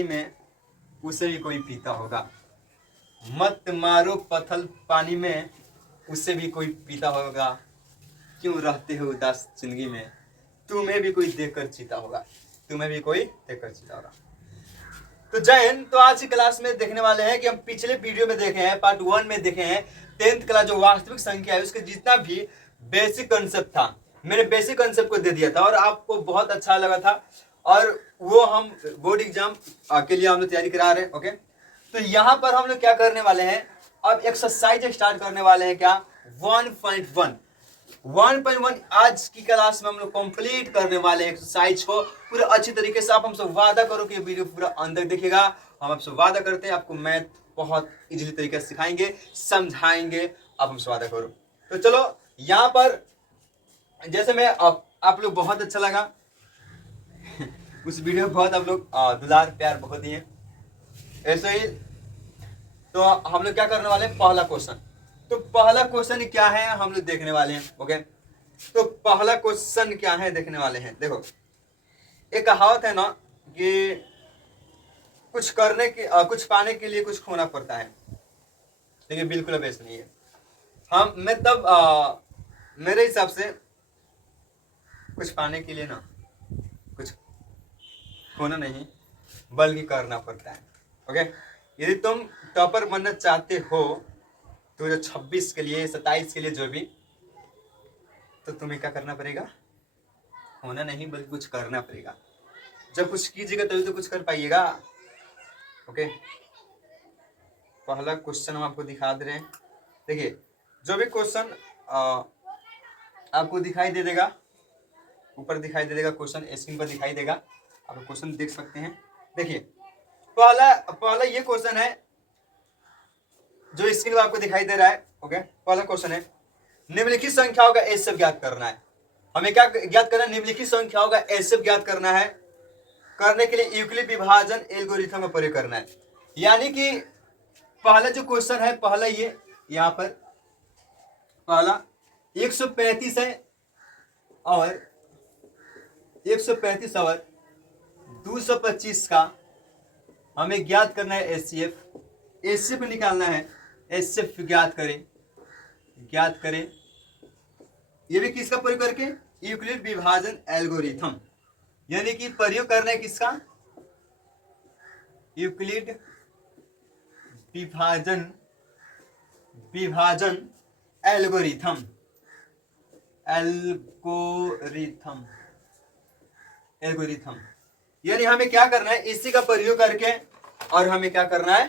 पानी में उसे भी कोई पीता होगा। मत मारो पत्थर पानी में उसे भी कोई पीता होगा। क्यों रहते हो उदास जिंदगी में, तुम्हें भी कोई देखकर जीता होगा। तुम्हें भी कोई देखकर जीता होगा। तो जय हिंद। तो आज की क्लास में देखने वाले हैं कि हम पिछले वीडियो में देखे हैं, पार्ट 1 में देखे हैं 10th क्लास जो वास्तविक संख्या है उसके जितना भी बेसिक कंसेप्ट था, मैंने बेसिक कंसेप्ट को दे दिया था और आपको बहुत अच्छा लगा था। और वो हम बोर्ड एग्जाम के लिए हम लोग तैयारी करा रहे हैं। ओके, तो यहाँ पर हम लोग क्या करने वाले हैं, अब एक्सरसाइज स्टार्ट करने वाले हैं। क्या 1.1 आज की क्लास में हम लोग कंप्लीट करने वाले हैं एक्सरसाइज को पूरा अच्छी तरीके से। आप हमसे वादा करो कि वीडियो पूरा अंदर देखिएगा। हम आपसे वादा करते हैं आपको मैथ बहुत इजीली तरीके से सिखाएंगे, समझाएंगे। आप हमसे वादा करो। तो चलो यहाँ पर जैसे मैं आप लोग बहुत अच्छा लगा उस वीडियो में बहुत आप लोग दुलार प्यार बहुत दिए, ऐसे ही। तो हम लोग क्या करने वाले हैं, पहला क्वेश्चन। तो पहला क्वेश्चन क्या है हम लोग देखने वाले हैं। ओके, तो पहला क्वेश्चन क्या है देखने वाले हैं। देखो, एक कहावत है ना कि कुछ करने के कुछ पाने के लिए कुछ खोना पड़ता है, लेकिन बिल्कुल अब ऐसा नहीं है। मैं तब मेरे हिसाब से कुछ पाने के लिए ना कुछ खोना नहीं बल्कि करना पड़ता है। ओके, यदि तुम टॉपर बनना चाहते हो 2026 के लिए, 27 के लिए जो भी, तो तुम्हें क्या करना पड़ेगा, होना नहीं बल्कि कुछ करना पड़ेगा। जब कुछ कीजिएगा तभी तो कुछ कर पाइएगा। ओके, पहला क्वेश्चन हम आपको दिखा दे रहे हैं। देखिए, जो भी क्वेश्चन आपको दिखाई दे देगा, ऊपर दिखाई दे देगा, क्वेश्चन स्क्रीन पर दिखाई देगा, आप क्वेश्चन देख सकते हैं। देखिए, पहला ये क्वेश्चन है जो स्क्रीन पर आपको दिखाई दे रहा है। ओके, पहला क्वेश्चन है निम्नलिखित संख्याओं का एचसीएफ ज्ञात करना है। हमें क्या ज्ञात करना है, निम्नलिखित संख्याओं का एचसीएफ ज्ञात करना है। करने के लिए यूक्लिड विभाजन एल्गोरिथम का प्रयोग करना है। यानी कि पहला जो क्वेश्चन है, पहला ये यहाँ पर पहला 135 है और 135 और 225 का हमें ज्ञात करना है एचसीएफ। एचसीएफ निकालना है, एचसीएफ ज्ञात करें। ये भी किसका प्रयोग करके, यूक्लिड विभाजन एल्गोरिथम, यानी कि प्रयोग करना है किसका, यूक्लिड विभाजन एल्गोरिथम। यानी हमें क्या करना है, इसी का प्रयोग करके और हमें क्या करना है,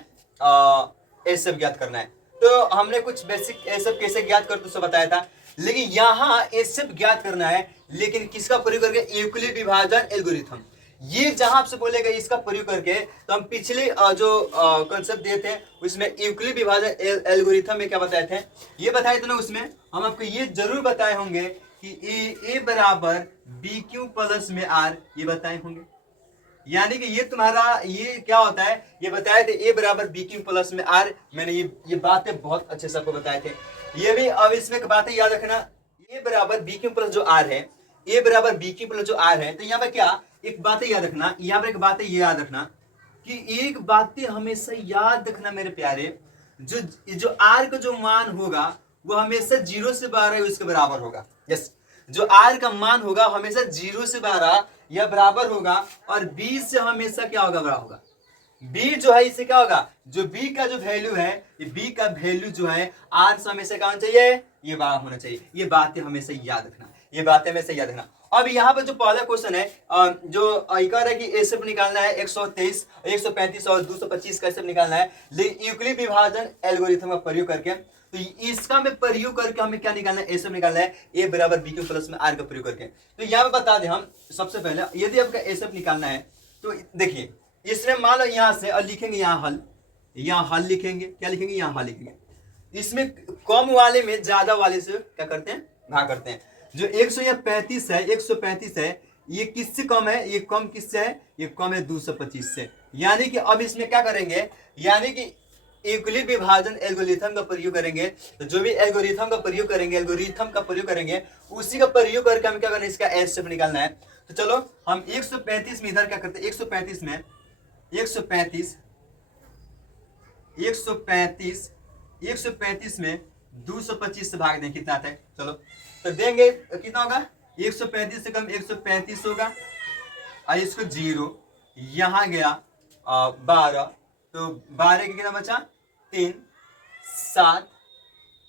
एचसीएफ ज्ञात करना है। तो हमने कुछ बेसिक एचसीएफ कैसे ज्ञात करते उससे बताया था, लेकिन यहाँ एचसीएफ ज्ञात करना है, लेकिन किसका प्रयोग करके, यूक्लिड विभाजन एल्गोरिथम। ये जहां आपसे बोलेगा इसका प्रयोग करके, तो हम पिछले जो कंसेप्ट दिए थे उसमें यूक्लिड विभाजन एल्गोरिथम में क्या बताए थे, ये बताए थे ना। उसमें हम आपको ये जरूर बताए होंगे कि ए बराबर बी क्यू प्लस में आर, ये बताए होंगे। यानी कि ये तुम्हारा ये क्या होता है, ये बताए थे ए बराबर बी क्यू प्लस में आर। मैंने ये बातें बहुत अच्छे से आपको बताए थे। ये भी अब इसमें बातें याद रखना, ए बराबर बी क्यू प्लस जो आर है, ए बराबर बी क्यू प्लस जो आर है। तो यहाँ पर क्या एक बातें याद रखना, यहाँ पर एक बातें ये याद रखना कि एक बातें हमेशा याद रखना मेरे प्यारे, जो आर का जो मान होगा वो हमेशा 0 से 12 उसके बराबर होगा। यस, जो आर का मान होगा हमेशा 0 से 12 या बराबर होगा, और बी से हमेशा क्या होगा, बड़ा होगा। बी जो है इससे क्या होगा, जो बी का जो वैल्यू है, ये बी का वैल्यू जो है आर से हमेशा क्या होना चाहिए, ये बड़ा होना चाहिए। ये बातें हमेशा याद रखना, ये बातें हमेशा याद रखना। अब यहाँ पर जो पहला क्वेश्चन है, जो कह रहा है कि एचसीएफ निकालना है 123, 135 और 225 का एचसीएफ निकालना है यूक्लिड विभाजन एल्गोरिथम का प्रयोग करके। तो इसका में प्रयोग करके हमें क्या निकालना है, एचसीएफ निकालना है ए बराबर बी क्यू प्लस में आर का प्रयोग करके। तो यहाँ पे बता दें हम सबसे पहले, यदि आपका एचसीएफ निकालना है तो देखिए, इसमें मान लो यहाँ से और लिखेंगे यहाँ हल लिखेंगे, क्या लिखेंगे, यहाँ हल लिखेंगे। इसमें कम वाले में ज्यादा वाले से क्या करते हैं, भाग करते हैं। जो 135 है, ये किससे कम है, ये कम किससे है, ये कम है 225 से। यानी कि अब इसमें क्या करेंगे, यानी कि यूक्लिड विभाजन एल्गोरिथम का प्रयोग करेंगे। तो जो भी एल्गोरिथम का प्रयोग करेंगे उसी का प्रयोग करके हमें क्या करना है, इसका एचसीएफ निकालना है। तो चलो हम 135 में इधर क्या करते हैं, 135 में 135 135 135 में 225 से भाग दें कितना आता है, चलो तो देंगे कितना होगा, 135 से कम 135 होगा, और इसको 0 यहाँ गया 12, तो 12 के कितना बचा 3 7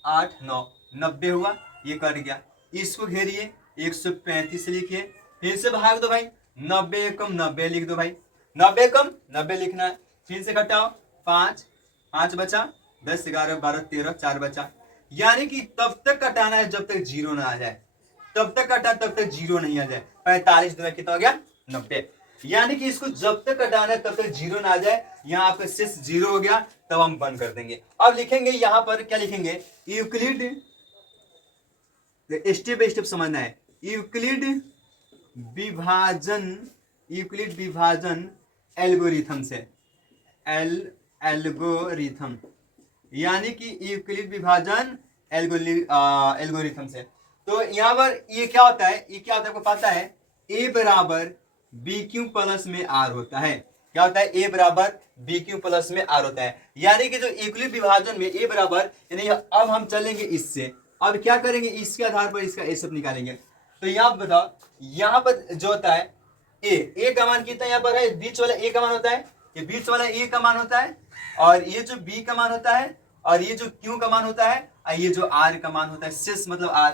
8 9 90 हुआ, ये कट गया। इसको घेरिए 135 लिखिए, फिर से भाग दो भाई, 90 कम 90 लिख दो भाई, 90 कम 90 लिखना है, फिर से घटाओ 5 5 बचा, 10 11 12 13 4 बचा, यानी कि तब तक कटाना है जब तक 0 ना आ जाए, तब तक कटा तब तक 0 नहीं आ जाए। 45 में कितना हो गया 90, यानी कि इसको जब तक कटाना है तब तक 0 ना आ जाए। यहाँ पे शेष 0 हो गया, तब हम बंद कर देंगे। अब लिखेंगे यहाँ पर क्या लिखेंगे, यूक्लिड, स्टेप बाय स्टेप समझना है, यूक्लिड विभाजन, यूक्लिड विभाजन एल्गोरिथम से, एल्गोरिथम, यानी कि यूक्लिड विभाजन एल्गोरिथम से। तो यहाँ पर ये क्या होता है, ये क्या होता है आपको पता है, ए बराबर बी क्यू प्लस में आर होता है। क्या होता है, ए बराबर बी क्यू प्लस में आर होता है, यानी कि जो यूक्लिड विभाजन में ए बराबर, यानी अब हम चलेंगे इससे, अब क्या करेंगे, इसके आधार पर इसका ए सब निकालेंगे। तो यहाँ बताओ, यहाँ पर जो होता है ए का मान कितना यहाँ पर है, बीच वाला ए का मान होता है, ये बीच वाला ए का मान होता है, और ये जो बी का मान होता है, और ये जो क्यू का मान होता है, और ये जो आर का मान होता है, शेष मतलब आर।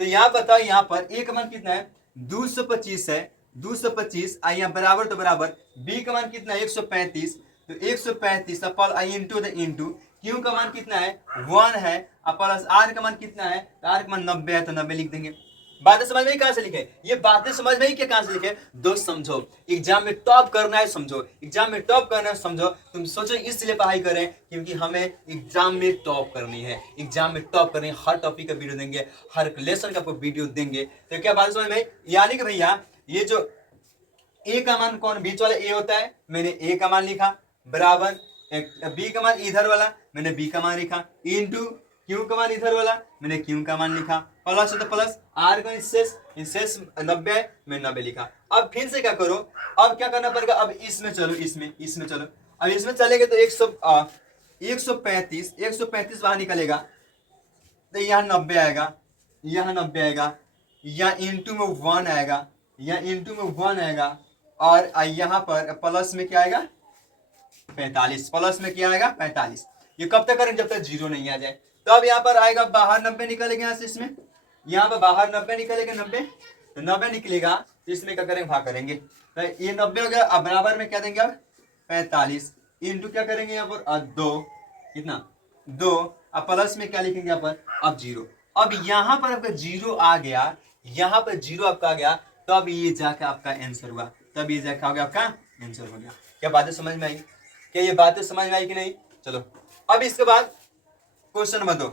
तो यहाँ बताओ, यहाँ पर ए का मान कितना है 225 है, 225, यहाँ बराबर तो बराबर, बी का मान कितना है 135, तो 135 इंटू द इंटू, क्यू का मान कितना है 1 है, प्लस आर का मान कितना है, तो आर का मान 90 है, तो 90 लिख देंगे। बातें समझ में कहां से लिखे, ये बातें समझ में क्या कहां से लिखे, दोस्त समझो, एग्जाम में टॉप करना है समझो, एग्जाम में टॉप करना है समझो, तुम सोचो इसलिए पढ़ाई करें क्योंकि हमें एग्जाम में टॉप करनी है, एग्जाम में टॉप करनी है, हर टॉपिक का वीडियो देंगे, हर लेसन का आपको वीडियो देंगे। तो क्या बात समझ में, यानी कि भैया ये जो ए का मान कौन, बीच वाला ए होता है, मैंने ए का मान लिखा, बराबर बी का मान इधर वाला, मैंने बी का मान लिखा, इंटू क्यू का मान इधर वाला, मैंने क्यू का मान लिखा, प्लस तो प्लस आर का शेष 90 है, मैंने 90 लिखा। अब फिर से क्या करो, अब क्या करना पड़ेगा, अब इसमें चलो, इसमें चलो, अब इसमें चलेंगे तो 135 बाहर निकलेगा, तो यहाँ 90 आएगा, यहाँ 90 आएगा, यहाँ इंटू में 1 आएगा, यहाँ इंटू में 1 आएगा, और यहाँ पर प्लस में क्या आएगा 45, प्लस में क्या आएगा 45। ये कब तक करें, जब तक 0 नहीं आ जाए। तो अब यहाँ पर आएगा, बाहर 90 निकलेगा, यहाँ से इसमें, यहाँ पर बाहर 90 निकलेगा, 90 तो 90 निकलेगा, तो इसमें क्या करेंगे, भाग करेंगे, तो ये 90 हो गया। अब बराबर में क्या देंगे, अब 45 इंटू क्या करेंगे यहाँ पर 2, कितना 2, अब प्लस में क्या लिखेंगे यहाँ पर, अब 0। अब यहाँ पर आपका 0 आ गया, यहाँ पर 0 आपका आ गया, तो अब ये जाकर आपका आंसर हुआ, तब ये जाकर हो गया आपका आंसर हो गया। क्या बातें समझ में आई, क्या ये बातें समझ में आई कि नहीं। चलो अब इसके बाद क्वेश्चन नंबर 2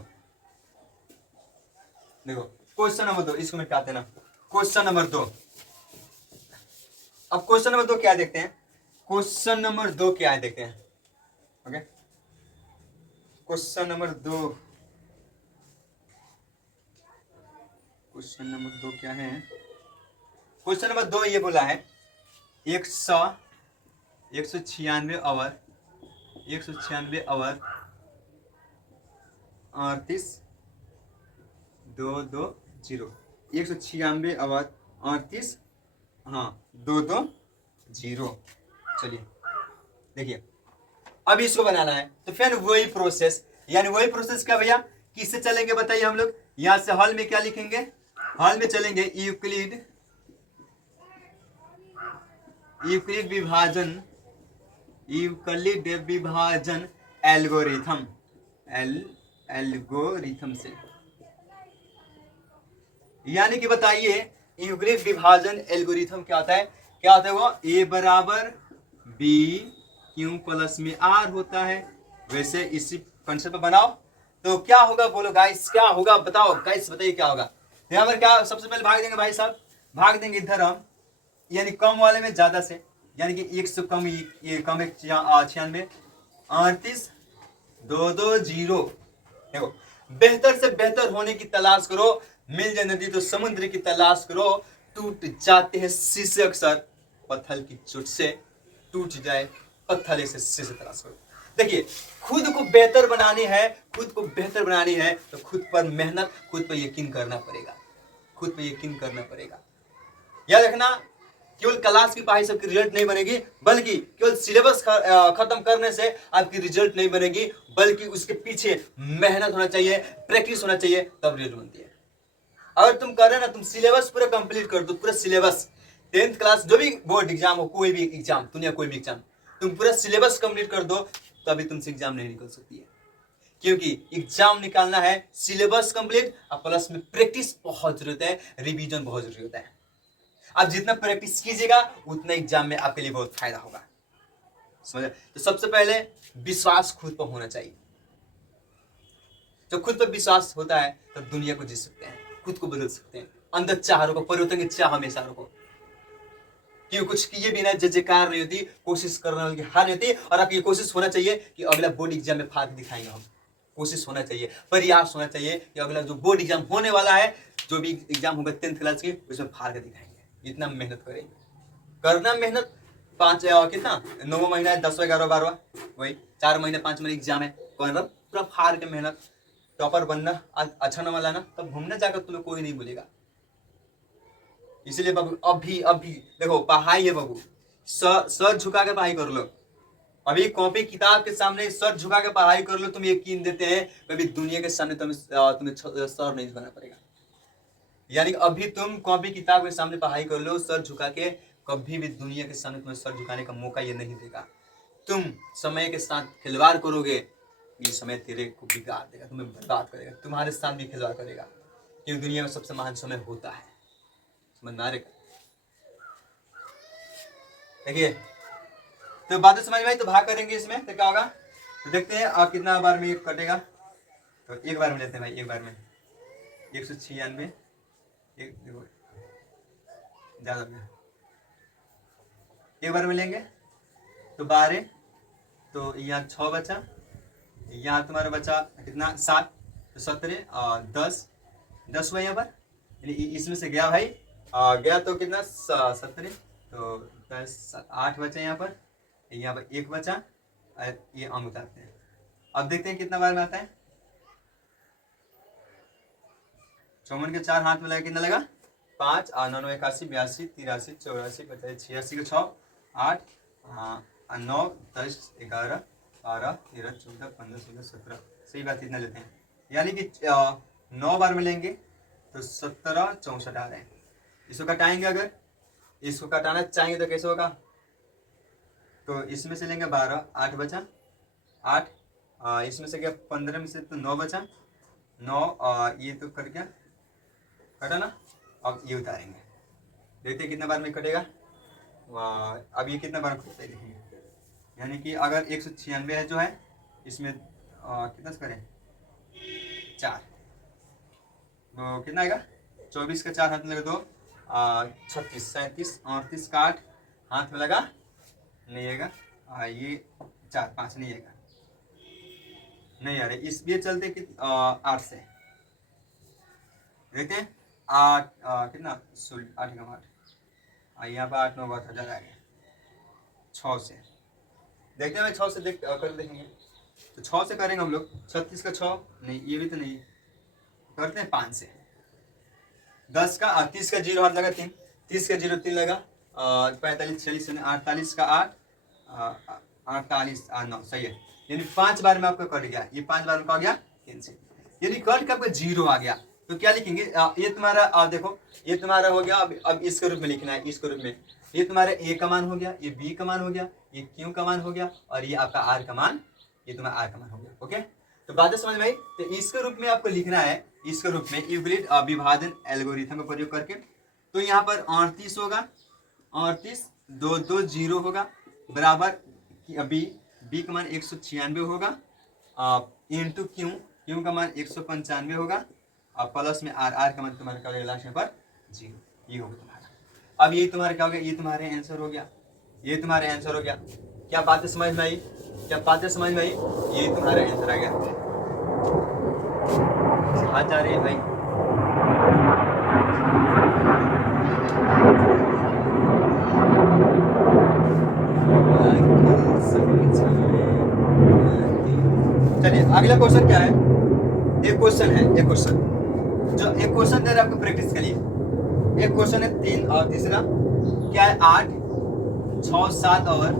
देखो, क्वेश्चन नंबर 2 इसको मिटाते ना, क्वेश्चन नंबर 2। अब क्वेश्चन नंबर 2 क्या देखते हैं, क्वेश्चन नंबर 2 क्या है देखते हैं। Okay, question number 2, question number 2 क्या है, क्वेश्चन नंबर 2 ये बोला है 196 ओवर 196 ओवर 38 220, 196 ओवर 38 220। चलिए देखिए, अब इसको बनाना है, तो फिर वही प्रोसेस, यानी वही प्रोसेस क्या भैया, किससे चलेंगे बताइए हम लोग, यहां से हॉल में क्या लिखेंगे, हॉल में चलेंगे यूक्लिड विभाजन, यूक्लिड विभाजन एल्गोरिथम, एल्गोरिथम से, यानी कि बताइए यूक्लिड विभाजन एल्गोरिथम क्या होता है, क्या होता है वो, ए बराबर बी क्यू प्लस में आर होता है। वैसे इसी कंसेप्ट पे बनाओ, तो क्या होगा बोलो गाइस, क्या होगा बताओ गाइस, बताइए क्या होगा। यहाँ पर क्या सबसे पहले भाग देंगे भाई साहब, भाग देंगे इधर हम, यानी कम वाले में ज्यादा से, यानी कि 1 से कम, ये कम 96 38 220। देखो, बेहतर से बेहतर होने की तलाश करो, मिल जाए नदी तो समुद्र की तलाश करो, टूट जाते हैं शीशे अक्सर, पत्थर की चोट से टूट जाए पत्थर से तलाश करो। देखिए, खुद को बेहतर बनानी है, खुद को बेहतर बनानी है तो खुद पर मेहनत, खुद पर यकीन करना पड़ेगा, खुद पर यकीन करना पड़ेगा। याद रखना, केवल क्लास की पढ़ाई सबकी रिजल्ट नहीं बनेगी, बल्कि केवल सिलेबस खत्म करने से आपकी रिजल्ट नहीं बनेगी, बल्कि उसके पीछे मेहनत होना चाहिए, प्रैक्टिस होना चाहिए, तब रिजल्ट बनती है। अगर तुम कर रहे ना, तुम सिलेबस पूरा कंप्लीट कर दो, पूरा सिलेबस 10th क्लास जो भी बोर्ड एग्जाम हो, कोई भी एग्जाम, दुनिया कोई भी एग्जाम, तुम पूरा सिलेबस कंप्लीट कर दो, तभी तुमसे एग्जाम नहीं निकल सकती है। क्योंकि एग्जाम निकालना है सिलेबस कंप्लीट और प्लस में प्रैक्टिस बहुत जरूरत है, रिवीजन बहुत जरूरी होता है। आप जितना प्रैक्टिस कीजिएगा उतना एग्जाम में आपके लिए बहुत फायदा होगा, समझे? तो सबसे पहले विश्वास खुद पर होना चाहिए। जब खुद पर विश्वास होता है तब दुनिया को जीत सकते हैं, खुद को बदल सकते हैं, अंदर चाह रखो, परिवर्तन की चाह हमेशा रखो। क्यों कुछ किए बिना जयकार नहीं होती, कोशिश करने वाली हार नहीं होती। और आपकी कोशिश होना चाहिए कि अगला बोर्ड एग्जाम में फाड़ दिखाएंगे हम, कोशिश होना चाहिए, प्रयास होना चाहिए कि अगला जो बोर्ड एग्जाम होने वाला है, जो भी एग्जाम होगा 10th क्लास की, उसमें फाड़ के दिखाएंगे। इतना मेहनत करेंगे, करना मेहनत। 5 कितना 9 महीना है, 10वां 11वां 12वां, वही 4 महीने 5 महीने एग्जाम है, पूरा फाड़ के मेहनत, टॉपर बनना, अच्छा नंबर लाना, तब घूमने जाकर तुम्हें कोई नहीं बोलेगा। इसलिए बाबू अभी देखो, पढ़ाई है बाबू, सर झुका के पढ़ाई कर लो। अभी कॉपी किताब के सामने सर झुका के पढ़ाई कर लो, तुम यकीन देते हैं कभी दुनिया के सामने तुम्हें सर नहीं झुकाना पड़ेगा। यानी अभी तुम कॉपी किताब के सामने पढ़ाई कर लो सर झुका के, कभी भी दुनिया के सामने तुम्हें सर झुकाने का मौका ये नहीं देगा। तुम समय के साथ खिलवाड़ करोगे, ये समय तेरे को बिगाड़ देगा, तुम्हें बर्बाद करेगा, तुम्हारे साथ भी खिलवाड़ करेगा। क्योंकि दुनिया में सबसे महान समय होता है, समझ में आ रहा है? देखिए, तो बातें समझ में आई, तो भाग करेंगे इसमें तो क्या होगा, तो देखते हैं कितना बार में ये कटेगा। तो एक बार में लेते हैं भाई, एक बार में 196, ज्यादा में एक बार में लेंगे तो 12, तो यहाँ 6 बचा, यहाँ तुम्हारा बचा कितना 7, तो 17 और 10 हुआ यहाँ पर, इसमें से गया भाई, गया तो कितना 17, तो 10 8 बचा यहाँ पर 1 बचा, ये आम उतारते हैं। अब देखते हैं कितना बार में आता है। 54 के 4 हाथ में लगा, कितना लगा 5, 9 9 81 82 83 84 85 86 के 6 8 9 10 11 12 13 14 15 16 17, सही बात, इतना लेते हैं। यानी कि 9 बार में लेंगे तो 17 64 आ रहे हैं। इसको घटाएंगे, अगर इसको घटाना चाहेंगे तो कैसे होगा, तो इसमें से लेंगे 12, 8 बचा 8, इसमें से क्या 15 में से तो 9 बचा 9, ये तो कट गया, कटा ना। अब ये उतारेंगे, देखते हैं कितना बार में कटेगा। अब ये कितना बार में कटता है देखेंगे। यानी कि अगर 196 है जो है, इसमें कितना से करें 4, तो कितना आएगा 24 का 4 हाथ में लगा 2, 36 37 38 का 8 हाथ में लगा, नहीं आएगा, ये 4 5 नहीं आएगा, नहीं आ रहे। इस ये चलते कि 8 से देखते हैं 8 कितना 8 का 8, यहाँ पर 8 9 बहुत हजार आ गया। 6 से देखते हैं भाई, 6 से कर देखेंगे, तो 6 से करेंगे हम लोग। 36 का 6 नहीं, ये भी तो नहीं, करते हैं 5 से। 10 का 30 का 0 हाथ लगा 3, 30 का 0 3 लगा, 45 46 48 का 8 48 9, सही है। यानी 5 बार में आपका कट गया, ये 5 बार में कट गया कैंसिल, यानी कट का आपका 0 आ गया। तो क्या लिखेंगे, ये तुम्हारा देखो, ये तुम्हारा हो गया। अब इसके रूप में लिखना है, इसके रूप में ये तुम्हारा ए का मान हो गया, ये बी का मान हो गया, ये क्यू का मान हो गया, और ये आपका आर का मान, ये तुम्हारा आर का मान हो गया। ओके, तो बातें समझ में आई। तो इसके रूप में आपको लिखना है, इसके रूप में यूक्लिड विभाजन एल्गोरिथम का प्रयोग करके। तो यहाँ पर 38 होगा, 38 2 2 0 होगा, बराबर बी का मान 196 होगा, इंटू क्यू का मान 195 होगा, और प्लस में आर का मान तुम्हारा क्या हो गया लास्ट में पर 0, ये होगा तुम्हारा। अब ये तुम्हारा क्या हो गया, ये तुम्हारे आंसर हो गया, ये तुम्हारा आंसर हो गया। क्या बातें समझ में आई, क्या बातें समझ में आई, ये तुम्हारा आंसर आ गया। हाथ जा रही है भाई, अगला क्वेश्चन क्या है? एक क्वेश्चन है, एक क्वेश्चन जो एक क्वेश्चन दे रहा है आपको प्रैक्टिस के लिए। एक क्वेश्चन है 3 और तीसरा क्या है 8 6 7 और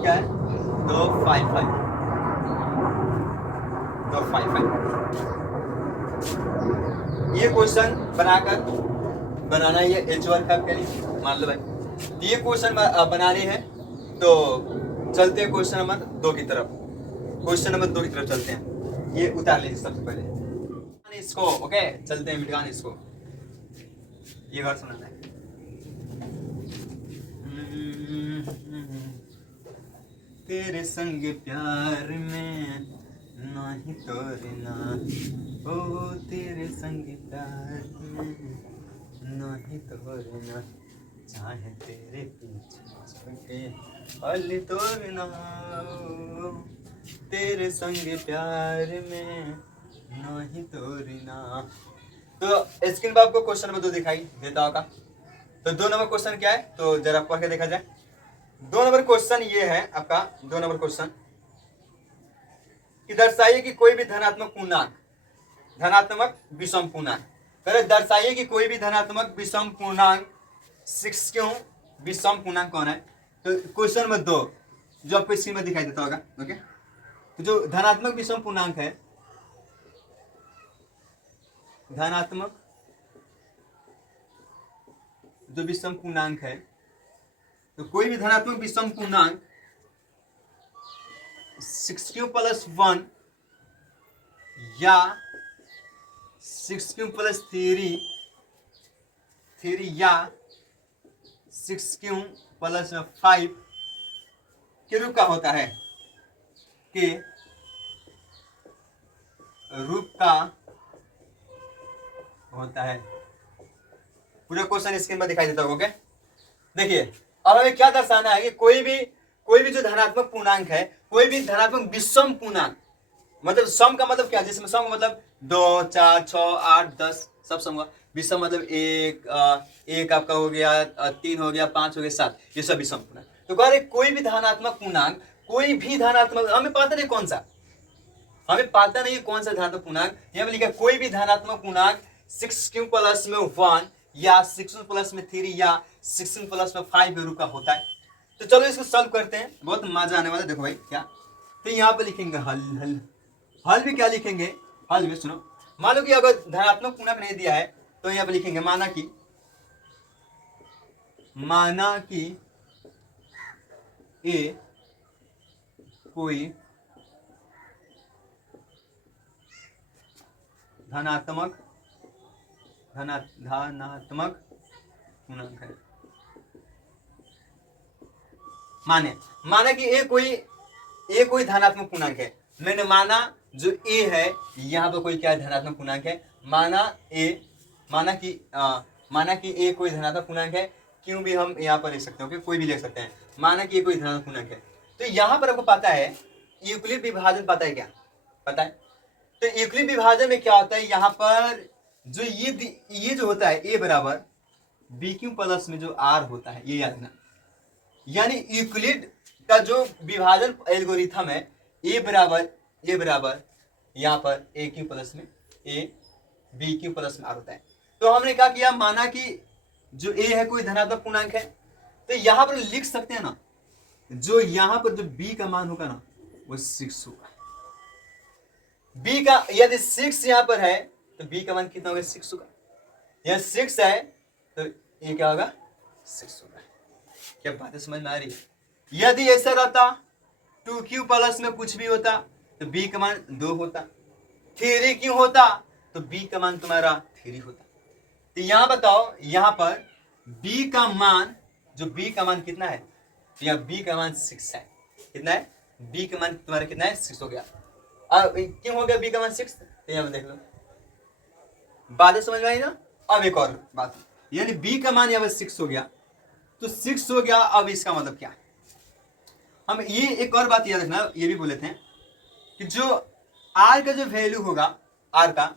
क्या है 2 5 5 2 5 5। ये क्वेश्चन बनाना ये एच वर्क आपके लिए मान लो भाई। तो ये क्वेश्चन बनाने हैं तो चलते हैं क्वेश्चन नंबर 2 की तरफ। क्वेश्चन नंबर 2 की तरफ चलते हैं। ये उतार लीजिए सबसे पहले इसको। ओके चलते हैं मिटगान इसको। ये बात सुनाना है। तेरे संग प्यार में नहीं तोड़ना, ओ तेरे संग प्यार में नहीं तोड़ना, चाहे तेरे पीछे हल तोड़ना, तेरे संग प्यार में नहीं तोड़ना। तो स्क्रीन पर आपको क्वेश्चन नंबर 2 दिखाई देता होगा। तो 2 नंबर क्वेश्चन क्या है तो जरा पढ़ के देखा जाए। 2 नंबर क्वेश्चन ये है आपका 2 नंबर क्वेश्चन कि दर्शाइए कि कोई भी धनात्मक पूर्णांक, धनात्मक विषम पूर्णांक, दर्शाइए कि कोई भी धनात्मक विषम पूर्णांक 6 क्यों विषम पूर्णांक कौन है। तो क्वेश्चन नंबर 2 जो आपको स्क्रीन में दिखाई देता होगा। ओके तो जो धनात्मक विषम पूर्णांक है, धनात्मक जो विषम पूर्णांक है, तो कोई भी धनात्मक विषम पूर्णांक 6 प्लस 1 या 6 प्लस 3 या 6 प्लस 5 के रूप का होता है, के रूप का होता है। पूरा क्वेश्चन स्क्रीन पर दिखाई देता होगा। ओके देखिए अब हमें क्या दर्शाना है कि कोई भी जो धनात्मक पूर्णांक है, कोई भी धनात्मक विषम पूर्णांक, मतलब सम का मतलब क्या, जिसमें सम का मतलब 2 4 6 8 10 सब सम हुआ। विषम मतलब एक आपका हो गया, 3 हो गया, 5 हो गया, 7, ये सब विषम पूर्णांक। तो कह रहे कोई भी धनात्मक पूर्णांक, कोई भी धनात्मक, हमें पता नहीं कौन सा, हमें पता नहीं कौन सा धनात्मक पूर्णांक, यहाँ पे लिखा कोई भी धनात्मक पूर्णांक 6 प्लस में 1 या 6 प्लस में 3 या 6 प्लस में 5 के रूप का होता है। तो चलो इसको सॉल्व करते हैं, बहुत मजा आने वाला है। देखो भाई क्या, तो यहाँ पे लिखेंगे हल भी क्या लिखेंगे, हल भी सुनो। मान लो कि अगर धनात्मक पूर्णांक नहीं दिया है तो यहाँ पे लिखेंगे माना कि ए कोई धनात्मक पूर्णांक है। माना कि ए कोई धनात्मक पूर्णांक है। मैंने माना जो ए है यहाँ पे कोई क्या धनात्मक पूर्णांक है। माना कि ए कोई धनात्मक पूर्णांक है, क्यों भी हम यहाँ पर लिख सकते हैं, कोई भी लिख सकते हैं। माना कि ए कोई धनात्मक पूर्णांक है, तो यहाँ पर हमको पता है यूक्लिड विभाजन, पता है क्या, पता है। तो यूक्लिड विभाजन में क्या होता है, यहाँ पर जो ये जो होता है ए बराबर बी क्यू प्लस में जो आर होता है, ये याद रखना। यानी यूक्लिड का जो विभाजन एल्गोरिथम है, ए बराबर यहाँ पर ए क्यू प्लस में ए बी क्यू प्लस में आर होता है। तो हमने क्या किया, माना कि जो ए है कोई धनात्मक पूर्णांक है, तो यहाँ पर लिख सकते हैं ना, जो यहाँ पर जो बी का मान होगा ना वो 6 होगा। बी का यदि 6 यहाँ पर है तो बी का मान कितना होगा, 6 होगा। यह 6 है तो ये क्या होगा, 6 होगा। क्या बात समझ में आ रही है। यदि ऐसा रहता 2q प्लस में कुछ भी होता तो b का मान 2 होता, 3q होता तो b का मान तुम्हारा 3 होता। तो यहां बताओ, यहां पर b का मान, जो b का मान कितना है, तो यहाँ b का मान 6 है। कितना है, b का मान तुम्हारा कितना है, 6 हो गया। अब क्यों हो गया b का मान 6, तो यहाँ देख लो, बात समझ में आई ना। अब एक और बात, यानी b का मान यहाँ पर 6 हो गया, तो 6 हो गया। अब इसका मतलब क्या है, हम ये एक और बात याद रखना, ये भी बोले थे कि जो r का जो वैल्यू होगा, r का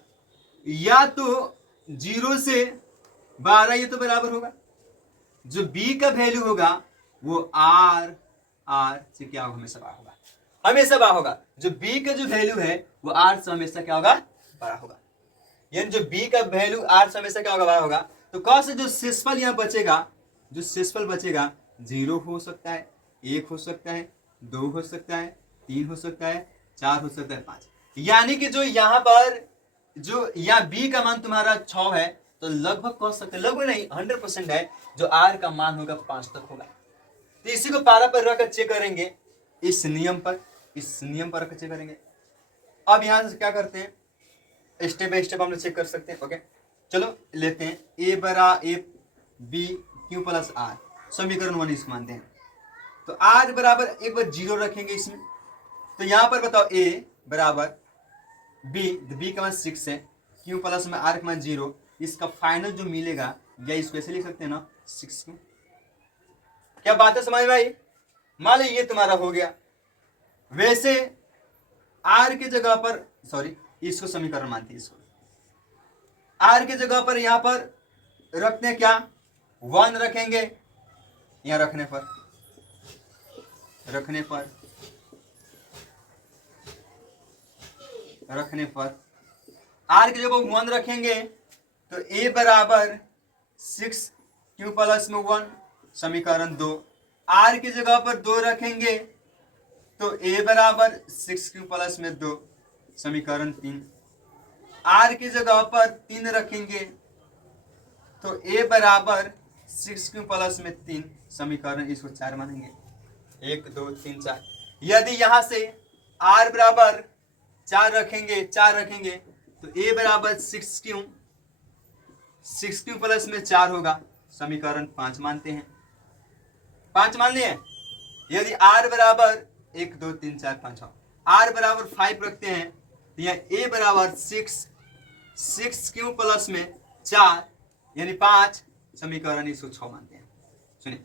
या तो 0 से 12 ये तो बराबर होगा, जो b का वैल्यू होगा वो r से क्या होगा, हमेशा 12 होगा। हमेशा बड़ा होगा। जो बी का जो वैल्यू है वो आर से हमेशा क्या होगा, बड़ा होगा। यानी जो बी का वैल्यू आर से हमेशा क्या होगा, बड़ा होगा। तो कौन से जो शेषफल यहाँ बचेगा, जो शेषफल बचेगा 0 हो सकता है, 1 हो सकता है, 2 हो सकता है, 3 हो सकता है, 4 हो सकता है, 5। यानी कि जो यहाँ पर जो यहाँ बी का मान तुम्हारा 6 है, तो लगभग कह सकते, लगभग नहीं 100% है, जो आर का मान होगा 5 तक होगा। तो इसी को पारा पर रखकर चेक करेंगे, इस नियम पर रखकर चेक करेंगे। अब यहां से क्या करते हैं, स्टेप बाय स्टेप हम लोग चेक कर सकते हैं। ओके चलो लेते हैं ए बरा A B Q plus R, समीकरण 1 इस मानते हैं। तो आर बराबर एक बार 0 रखेंगे इसमें। तो यहां पर बताओ ए बराबर बी का मान 6 है, क्यू प्लस में आर का मान 0, इसका फाइनल जो मिलेगा या इसको ऐसे लिख सकते हैं ना 6 क्यू। क्या बात है समझ में आई? मान लीजिए ये तुम्हारा हो गया। वैसे आर की जगह पर, सॉरी इसको समीकरण मानते हैं, इसको आर की जगह पर यहां पर रखते हैं क्या, 1 रखेंगे। यहां रखने पर आर की जगह 1 रखेंगे। तो ए बराबर 6 क्यू प्लस में 1, समीकरण 2। आर की जगह पर 2 रखेंगे तो ए बराबर 6 क्यू प्लस में 2, समीकरण 3। आर की जगह पर 3 रखेंगे तो ए बराबर 6 क्यू प्लस में 3, समीकरण इसको 4 मानेंगे। 1 2 3 4। यदि यहां से आर बराबर 4 रखेंगे तो ए बराबर 6 क्यू प्लस में 4 होगा, समीकरण 5 मानते हैं। 5 मान लिए। यदि आर बराबर 1 2 3 4 5 आर बराबर 5 रखते हैं तो यहाँ ए बराबर 6 क्यू प्लस में 4 यानी 5, समीकरण इसको 6 मानते हैं। सुनिए,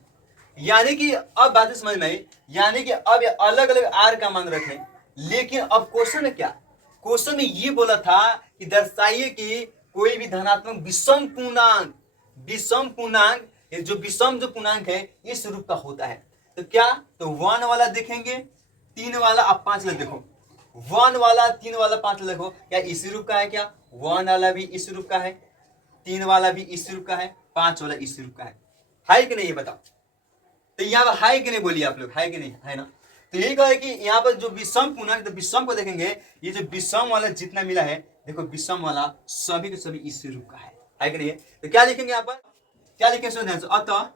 यानी कि अब बातें समझ में आई। यानी कि अब अलग अलग आर का मान रखें, लेकिन अब क्वेश्चन में क्या, क्वेश्चन में ये बोला था कि दर्शाइए कि कोई भी धनात्मक विषम पूर्णांक जो विषम जो पूर्णांक है इस रूप का होता है। तो क्या, तो 1 वाला देखेंगे, 3 वाला, अब 5 वाला देखो, 1 वाला 3 वाला 5 वाला देखो, क्या इसी रूप का है? क्या 1 वाला भी इस रूप का है, 3 वाला भी इस रूप का है, 5 वाला इस रूप का है कि नहीं, ये बताओ। तो यहाँ पर है कि नहीं, बोलिए आप लोग, है कि नहीं, है ना। तो यही कहा है कि यहाँ पर जो विषम पूर्णांक, तो विषम को देखेंगे, ये जो विषम वाला जितना मिला है, देखो विषम वाला सभी के सभी इस रूप का है कि नहीं। तो क्या लिखेंगे यहाँ पर, क्या लिखेंगे सुन ध्यान से, अतः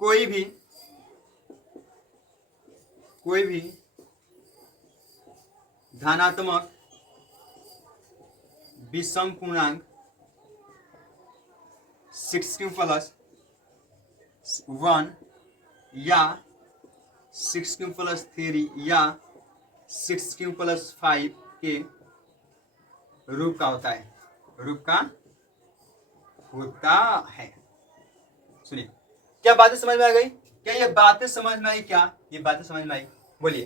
कोई भी धनात्मक विषम पूर्णांक 6 क्यू प्लस 1 या 6 क्यू प्लस 3 या 6 क्यू प्लस 5 के रूप का होता है, सुनिए, क्या बातें समझ में आ गई? क्या ये बातें समझ में आई? क्या ये बातें समझ में आई? बोलिए,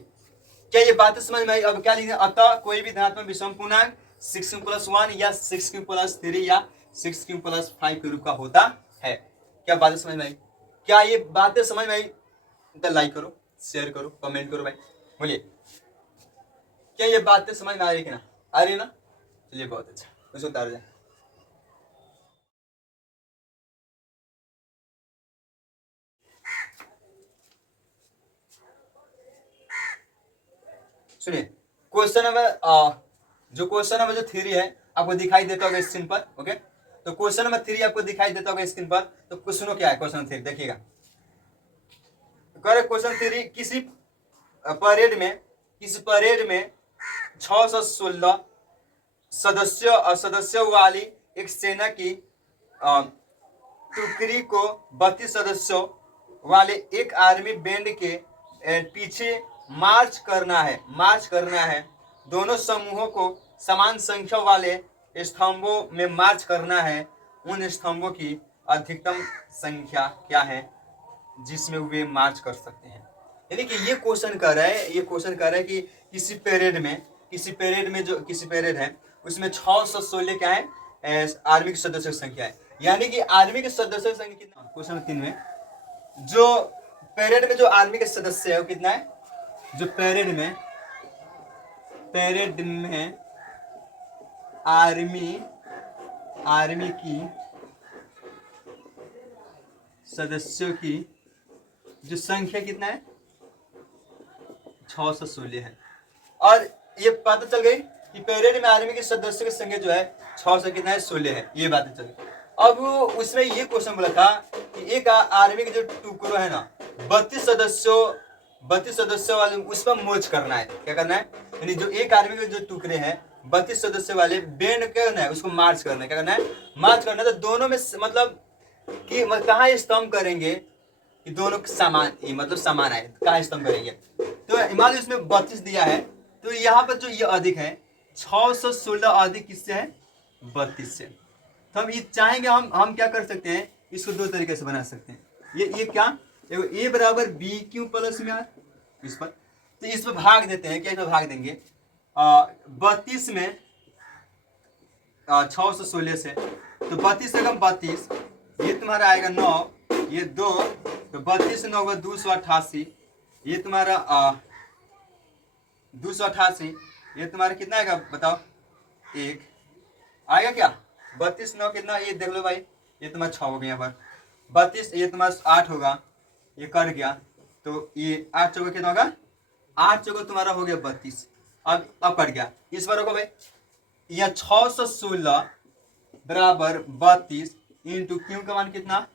क्या ये बातें समझ में आई? अब क्या लिखेंगे, अतः कोई भी धनात्मक विषम पूर्णांक 6 क्यू प्लस 1 या 6 क्यू प्लस 3 या 6 क्यू प्लस 5 के रूप का होता है। क्या बातें समझ में आई? क्या ये बातें समझ में आई? तो लाइक करो, शेयर करो, कमेंट करो भाई। बोलिए, क्या ये बातें समझ में आ रही है ना? आ रही है ना? चलिए बहुत अच्छा, उसको उतार जाए। सुनिए, क्वेश्चन नंबर जो 3 है आपको दिखाई देता होगा स्क्रीन पर। ओके, तो क्वेश्चन नंबर 3 आपको दिखाई देता होगा स्क्रीन पर। तो क्वेश्चन क्या है, क्वेश्चन नंबर 3 देखिएगा। क्वेश्चन 3, किसी परेड में 616 सदस्यों वाली एक सेना की टुकड़ी को 32 सदस्यों वाले एक आर्मी बैंड के पीछे मार्च करना है। दोनों समूहों को समान संख्या वाले स्तंभों में मार्च करना है। उन स्तंभों की अधिकतम संख्या क्या है जिसमें वे मार्च कर सकते हैं। यानी कि ये क्वेश्चन कर रहा है कि किसी परेड में जो परेड है उसमें 616 क्या है, आर्मी के सदस्यों की संख्या है। यानी कि आर्मी के सदस्यों की संख्या कितना, क्वेश्चन 3 में पेरेड में जो आर्मी के सदस्य है वो कितना है, जो पेरेड में आर्मी की सदस्यों की जो संख्या कितना है 616 है। और ये पता चल गई कि पेरेड में आर्मी के सदस्यों की संख्या जो है 600 कितना है 16 है, ये बात चल गई। अब उसमें ये क्वेश्चन बोला था कि एक आर्मी के जो टुकड़ों है ना 32 सदस्यों वाले उस पर मोर्च करना है। क्या करना है, यानी जो एक आर्मी के जो टुकड़े हैं 32 सदस्य वाले बैंड क्या करना है, उसको मार्च करना है। क्या करना है, मार्च करना है। तो दोनों में मतलब कि कहाँ स्तंभ करेंगे कि दोनों समान मतलब समान आए, कहाँ स्तंभ करेंगे। तो मान लो इसमें 32 दिया है, तो यहाँ पर जो ये अधिक है 616 अधिक किससे है 32 से। तो हम ये चाहेंगे हम क्या कर सकते हैं, इसको दो तरीके से बना सकते हैं। ये क्या, ए बराबर बी क्यू प्लस में आर, इस पर तो इस पर भाग देते हैं। क्या इसमें भाग देंगे 32 में 616 से, तो 32 से कम 32, ये तुम्हारा आएगा 9, ये 2, तो 32 से 9 288, ये तुम्हारा 288, ये तुम्हारा कितना आएगा बताओ 1 आएगा क्या, 32 9 कितना, ये देख लो भाई, ये तुम्हारा 6 हो गया यहाँ पर 32, ये तुम्हारा 8 होगा, ये कट गया, तो ये 8 चौके कितना होगा 8 चौके तुम्हारा हो गया 32। अब कट गया, इस बार होगा भाई यह 616 बराबर 32 इंटू क्यू का मान कितना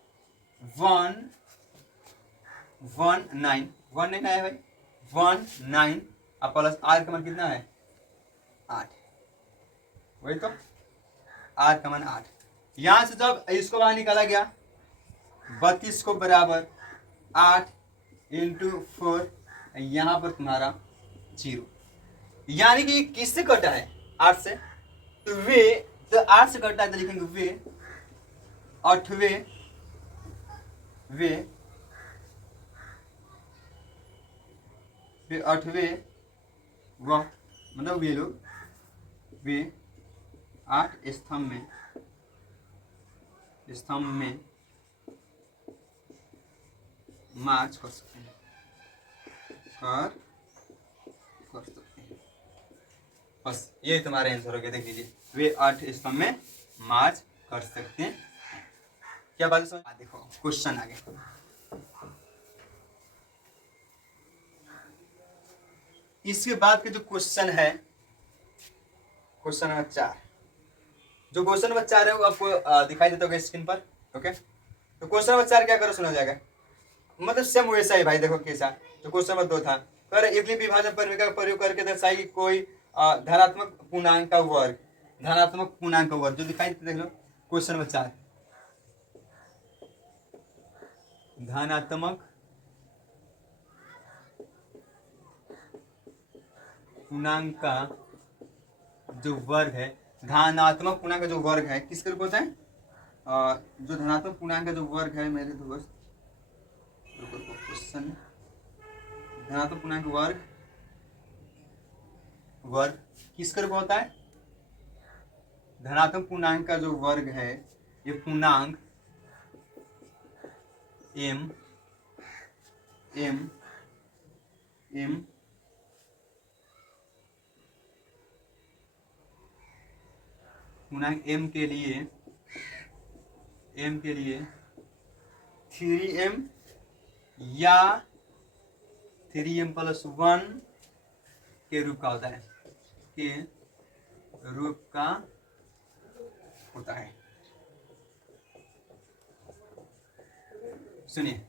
119 आया भाई 19, अब प्लस आर का मान कितना है 8, वही तो आर का मान 8। यहां से जब इसको बाहर निकाला गया 32 को बराबर 8 इंटू 4, यहां पर तुम्हारा 0, यानी कि किससे कटा है 8 से, तो वे तो 8 से कटा है तो लिखेंगे वे 8वें वह मतलब वे लोग वे 8 स्तंभ में मार्च कर सकते हैं बस ये तुम्हारा आंसर हो गया। देख लीजिए वे 8 स्तंभ में मार्च कर सकते हैं। क्या बात है समझ, देखो क्वेश्चन आगे, इसके बाद के जो क्वेश्चन है क्वेश्चन नंबर 4, जो क्वेश्चन नंबर 4 है वो आपको दिखाई देता होगा स्क्रीन पर। ओके, तो क्वेश्चन नंबर 4 क्या करो सुना जाएगा, मतलब सेम वैसा ही भाई। देखो कैसा, जो क्वेश्चन नंबर 2 था, पर इवली विभाजन प्रमेय का प्रयोग करके दर्शाई कि कोई धनात्मक पूर्णांक का वर्ग, जो दिखाई देता, देख लो क्वेश्चन नंबर 4, धनात्मक पूर्णांक का जो वर्ग है, धनात्मक पूर्णांक का जो वर्ग है किसके रूप होता है, जो धनात्मक पूर्णांक का जो वर्ग है मेरे दोस्त, क्वेश्चन धनात्मक पूर्णांक वर्ग किसके रूप होता है, धनात्मक पूर्णांक का जो वर्ग है ये पूर्णांक m पूर्णांक m के लिए 3m या 3m प्लस 1 के रूप का होता है, सुनिए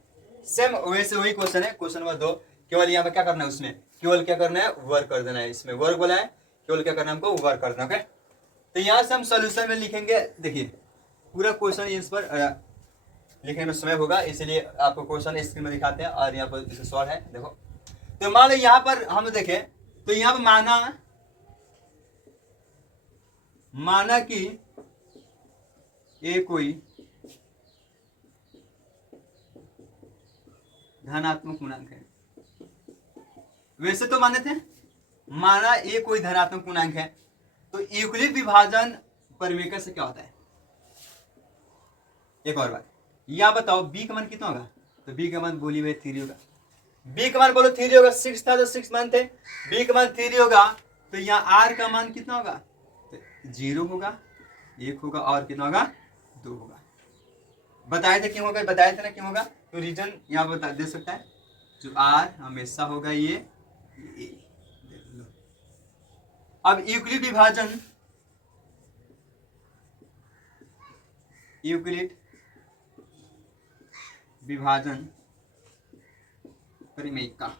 सेम वैसे वही क्वेश्चन है, क्वेश्चन नंबर 2, केवल यहाँ पे क्या करना है, उसमें केवल क्या करना है वर्क कर देना है। इसमें वर्क बोला है, केवल क्या करना है हमको वर्क कर देना। ओके, तो यहाँ से हम सोल्यूशन में लिखेंगे। देखिए पूरा क्वेश्चन इस पर लिखने में समय होगा, इसलिए आपको क्वेश्चन स्क्रीन में दिखाते हैं और यहाँ पर इसे सॉल्व है। देखो तो मान लो यहाँ पर हम देखें तो यहाँ पर माना कि ये कोई धनात्मक पूर्णांक है, वैसे तो माने थे, माना ये कोई धनात्मक पूर्णांक है, तो यूक्लिड विभाजन प्रमेय से क्या होता है। एक और बात यहाँ बताओ, b का मान कितना होगा, तो बी का मान बोली भाई 3 होगा। बी का मान बोलो 3 होगा, 6 था तो 6 मान थे, बी का मान 3 होगा, तो यहाँ आर का मान कितना होगा? तो 0 होगा, 1 होगा और कितना होगा? 2 होगा। बताए थे क्यों होगा, बताए थे ना क्यों होगा, तो रीजन यहाँ बता दे सकता है। जो आर हमेशा होगा ये ए। देख लो। अब यूक्लिड विभाजन, यूक्लिड विभाजन परिमेय का,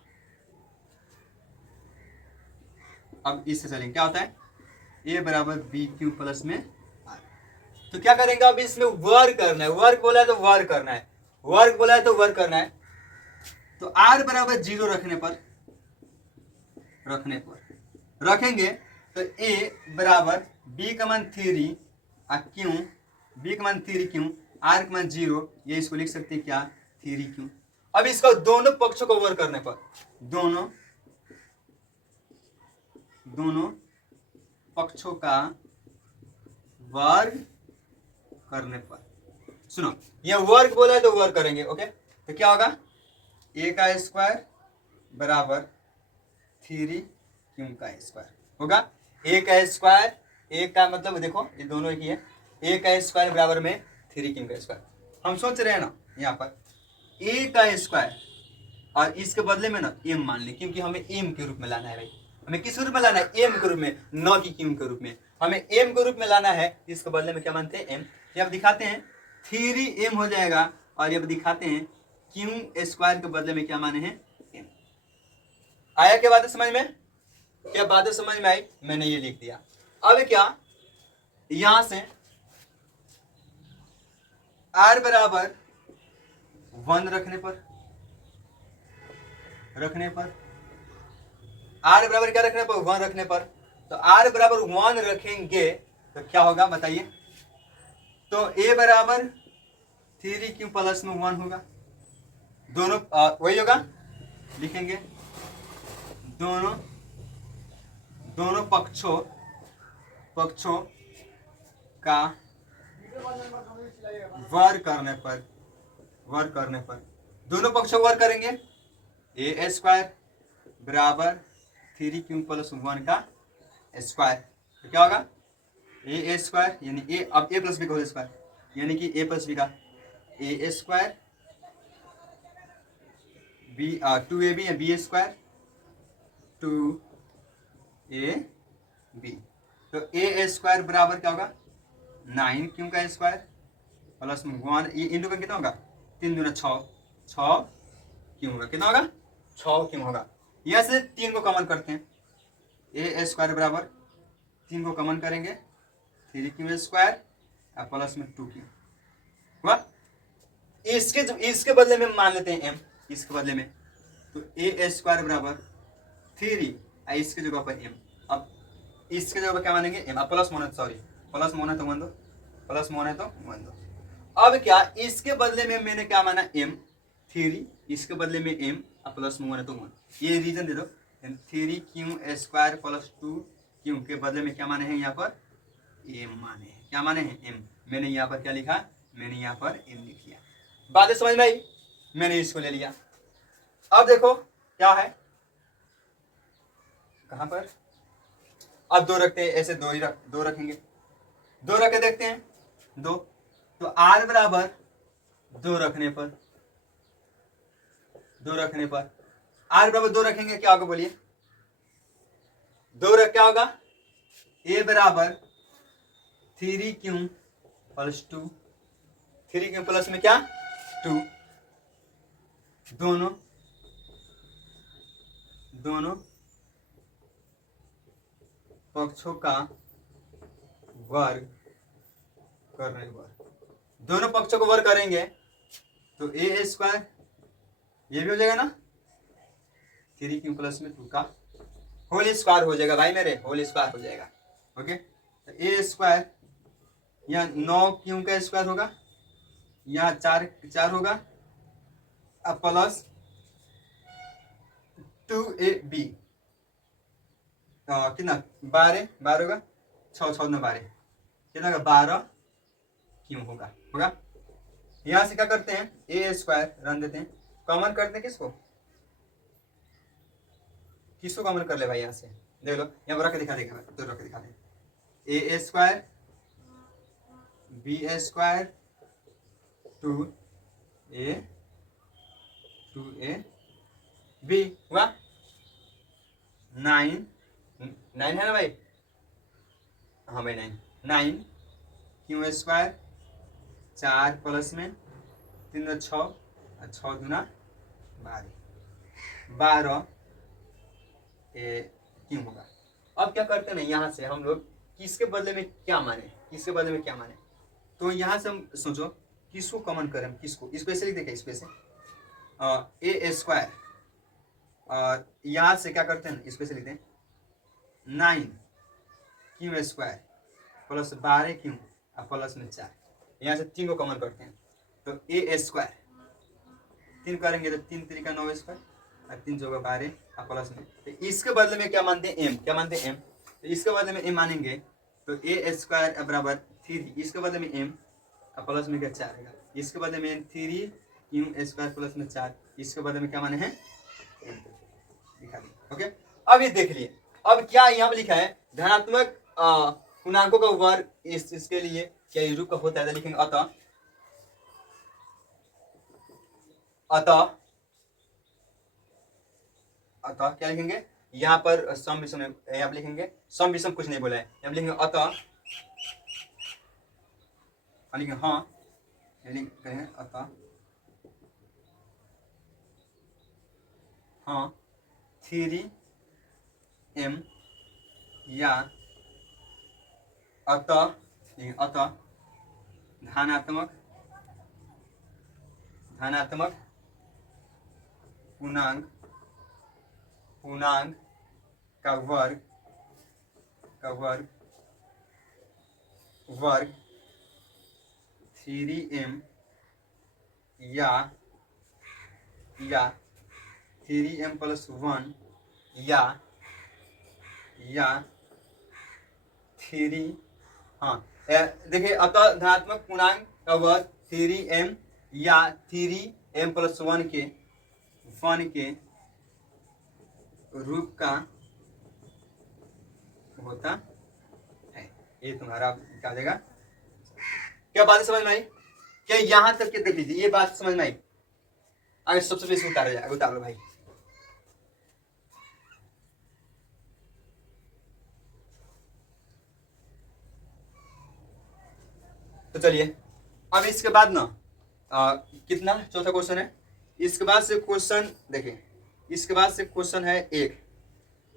अब इससे चलेंगे क्या होता है, ए बराबर बी क्यू प्लस में आर। तो क्या करेंगे अब इसमें वर्क करना है, वर्क बोला है तो वर्क करना है, वर्क बोला है तो वर्क करना है। तो आर बराबर 0 रखने पर रखेंगे तो ए बराबर बी का मान 3 क्यों, बी का मान 3 क्यों, आर का मान 0, ये इसको लिख सकते हैं क्या 3 क्यों। अब इसको दोनों पक्षों को वर्ग करने पर, दोनों पक्षों का वर्ग करने पर, सुनो ये वर्ग बोला है तो वर्ग करेंगे, ओके। तो क्या होगा, ए का स्क्वायर बराबर 3 क्यों का स्क्वायर होगा। ए का स्क्वायर, ए का मतलब देखो ये दोनों एक ही है, ए का स्क्वायर बराबर में 3 क्यों का स्क्वायर। हम सोच रहे हैं ना यहाँ पर ए का स्क्वायर और इसके बदले में ना एम मान ले, क्योंकि हमें एम के रूप में लाना है भाई, हमें किस रूप में लाना है, एम के रूप में, न कि क्यों के रूप में, हमें एम के रूप में लाना है। इसके बदले में क्या मानते हैं, एम। ये अब दिखाते हैं 3m हो जाएगा, और ये दिखाते हैं क्यों स्क्वायर के बदले में क्या माने हैं, एम। आया क्या बात समझ में, क्या बात समझ में आई, मैंने ये लिख दिया। अब क्या, यहां से r बराबर 1 रखने पर r बराबर क्या रखने पर, 1 रखने पर, तो r बराबर 1 रखेंगे तो क्या होगा बताइए। तो a बराबर 3 क्यों प्लस में 1 होगा, दोनों वही होगा, लिखेंगे दोनों पक्षों का वर्ग करने पर दोनों पक्षों को वर्ग करेंगे, ए स्क्वायर बराबर 3 क्यू प्लस 1 का स्क्वायर, तो क्या होगा ए स्क्वायर यानी ए, अब ए प्लस बी का होल स्क्वायर, यानी कि ए प्लस बी का ए स्क्वायर बी 2ab या बी स्क्वायर 2ab, तो ए स्क्वायर बराबर क्या होगा 9 क्यों का स्क्वायर प्लस 1, ये इंटू का कितना होगा 3 दूना 6 क्यों होगा, कितना होगा 6 क्यों होगा। यहां से 3 को कॉमन करते हैं, ए स्क्वायर बराबर 3 को कॉमन करेंगे 3 क्यू स्क्वायर प्लस में 2 क्यू हुआ। इसके बदले में मान लेते हैं एम, इसके बदले में, तो ए स्क्वायर बराबर 3 इसके जगह पर एम, अब इसके जगह पर क्या मानेंगे एम, प्लस मोना, सॉरी प्लस मोना तो 1 दो, प्लस मोना तो 1 दो। अब क्या, इसके बदले में मैंने क्या माना एम 3, इसके बदले में एम प्लस मोना तो 1, ये रीजन दे दो 3 क्यू स्क्वायर प्लस 2 क्यू के बदले में क्या माने हैं यहाँ पर एम माने हैं, क्या माने हैं एम। मैंने यहाँ पर क्या लिखा, मैंने यहाँ पर एम लिख लिया, बातें समझ में आई, मैंने इसको ले लिया। अब देखो क्या है, कहां पर, अब 2 रखते हैं, ऐसे 2 रखेंगे, 2 रख के देखते हैं 2, तो r बराबर 2 रखने पर r बराबर 2 रखेंगे क्या होगा बोलिए, 2 रख क्या होगा, a बराबर 3 क्यू प्लस 2, 3 क्यू प्लस में क्या 2, दोनों पक्षों का वर्ग करने पर, दोनों पक्षों को वर्ग करेंगे तो ए स्क्वायर ये भी हो जाएगा ना 3 क्यू प्लस में 2 का होल स्क्वायर हो जाएगा भाई मेरे, होल स्क्वायर हो जाएगा, ओके। तो ए स्क्वायर यहाँ 9 क्यू का स्क्वायर होगा, यहाँ 4 होगा, अब प्लस 2ab कितना 12 होगा, 6 6 12 कितना होगा 12 क्यों होगा। यहाँ से क्या करते हैं, ए स्क्वायर रन देते हैं, कॉमन करते हैं किसको किसको कॉमन कर ले भाई, यहाँ से देख लो, यहाँ पर रख के दिखा देगा, तो रख के दिखा दे, A square B square 2a B हुआ 9 है ना भाई, हाँ भाई 9 क्यू स्क्वायर 4 प्लस में 3 6 6 दूना 12 क्यों होगा। अब क्या करते हैं ना, यहाँ से हम लोग किसके बदले में क्या माने, तो यहाँ से हम सोचो किसको कॉमन करें, किसको, इसको ऐसे लिख देंगे, इसको ऐसे ए स्क्वायर, और यहाँ से क्या करते हैं, इसको ऐसे लिखते हैं 9 क्यू स्क्वायर प्लस 12 क्यू और प्लस में 4, यहाँ से 3 को कॉमन करते हैं, तो ए स्क्वायर 3 करेंगे तो 3 3 का 9 स्क्वायर और 3 चौका 12 और प्लस में, तो इसके बदले में क्या मानते हैं, एम, तो इसके बदले में एम मानेंगे, तो ए स्क्वायर बराबर 3, इसके बदले में एम और प्लस में क्या 4 आएगा, इसके बदले में 3 क्यू स्क्वायर प्लस में 4, इसके बदले में क्या माने हैं एम, दिखा दिया। ओके, अब ये देख लिए, अब क्या यहाँ पर लिखा है, धनात्मक पूर्णांकों का वर्ग, इसके लिए क्या ये रूप का होता है, तो लिखेंगे अतः क्या लिखेंगे, यहाँ पर सम विषम, यहाँ पर लिखेंगे सम विषम, कुछ नहीं बोला है, यहाँ लिखेंगे अतः, लिखेंगे हाँ, कहेंगे अतः हाँ 3m या अतः धनात्मक पूर्णांक का वर्ग 3m या 3m प्लस 1 या 3, हाँ देखिए, अतः धनात्मक पूर्णांक का वर्ग 3m या 3m प्लस 1 के रूप का होता है, ये तुम्हारा क्या देगा, क्या बात समझ में आई, क्या यहां तक के देख लीजिए, ये बात समझ में आई, अगर सबसे पहले उतारा जाए, उतार लो भाई, तो चलिए अब इसके बाद ना कितना, चौथा क्वेश्चन है, इसके बाद से क्वेश्चन देखिए, इसके बाद से क्वेश्चन है एक,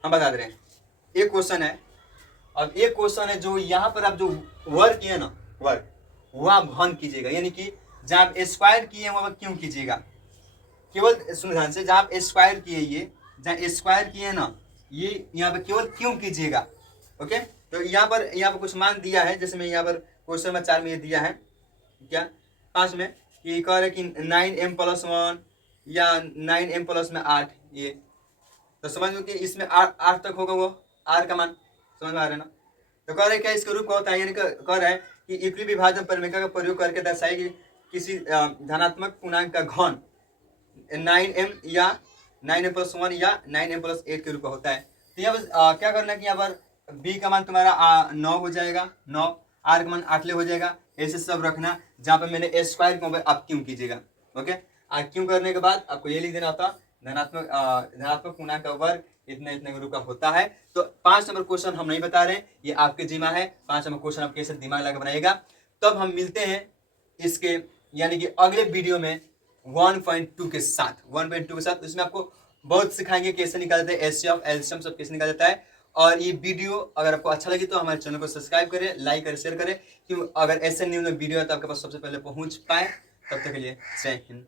हम बता दे रहे हैं, एक क्वेश्चन है, अब एक क्वेश्चन है जो यहाँ पर आप जो वर्ग किए ना, वर्ग वो आप घन कीजिएगा, यानी कि जहाँ आप स्क्वायर किए वहां पर क्यों कीजिएगा, केवल सुन ध्यान से, जहाँ आप स्क्वायर किए, ये जहाँ स्क्वायर किए ना, ये यहाँ पर केवल क्यों कीजिएगा। ओके, तो यहाँ पर कुछ मान दिया है, जैसे मैं यहाँ पर क्वेश्चन नंबर 4 में ये दिया है, क्या 5 में ये कह रहे कि 9m प्लस 1 या 9m प्लस में 8, ये तो समझ लो कि इसमें 8 तक होगा, वो r का मान समझ में आ रहा है ना, तो कह रहे क्या इसका रूप का होता है, यानी कह रहा है कि इक्वली विभाजन परिमेय का प्रयोग करके दर्शाए कि किसी धनात्मक पूर्णांक का घन 9m या 9m प्लस 1 या 9m प्लस 8 के रूप का होता है। तो यहाँ पर क्या करना है कि यहाँ पर b का मान तुम्हारा 9 हो जाएगा, 9, r का मान 8 ले हो जाएगा, ऐसे सब रखना, जहाँ पर मैंने स्क्वायर को आप क्यों कीजिएगा। ओके, क्यों करने के बाद आपको ये लिख देना था, धनात्मक पूर्णांक का वर्ग इतना इतना के रूप का होता है। तो 5 नंबर क्वेश्चन हम नहीं बता रहे, ये आपके जिम्मा है, 5 नंबर क्वेश्चन आप कैसे दिमाग लगा बनाएगा। तब हम मिलते हैं इसके यानी कि अगले वीडियो में 1.2 के साथ, इसमें आपको बहुत सिखाएंगे कैसे निकालते हैं HCF एलसीएम सब कैसे निकाल देता है। और ये वीडियो अगर आपको अच्छा लगे तो हमारे चैनल को सब्सक्राइब करें, लाइक करें, शेयर करें, क्योंकि अगर ऐसे न्यू वीडियो है तो आपके पास सबसे पहले पहुंच पाए। तब तक के लिए जय हिंद।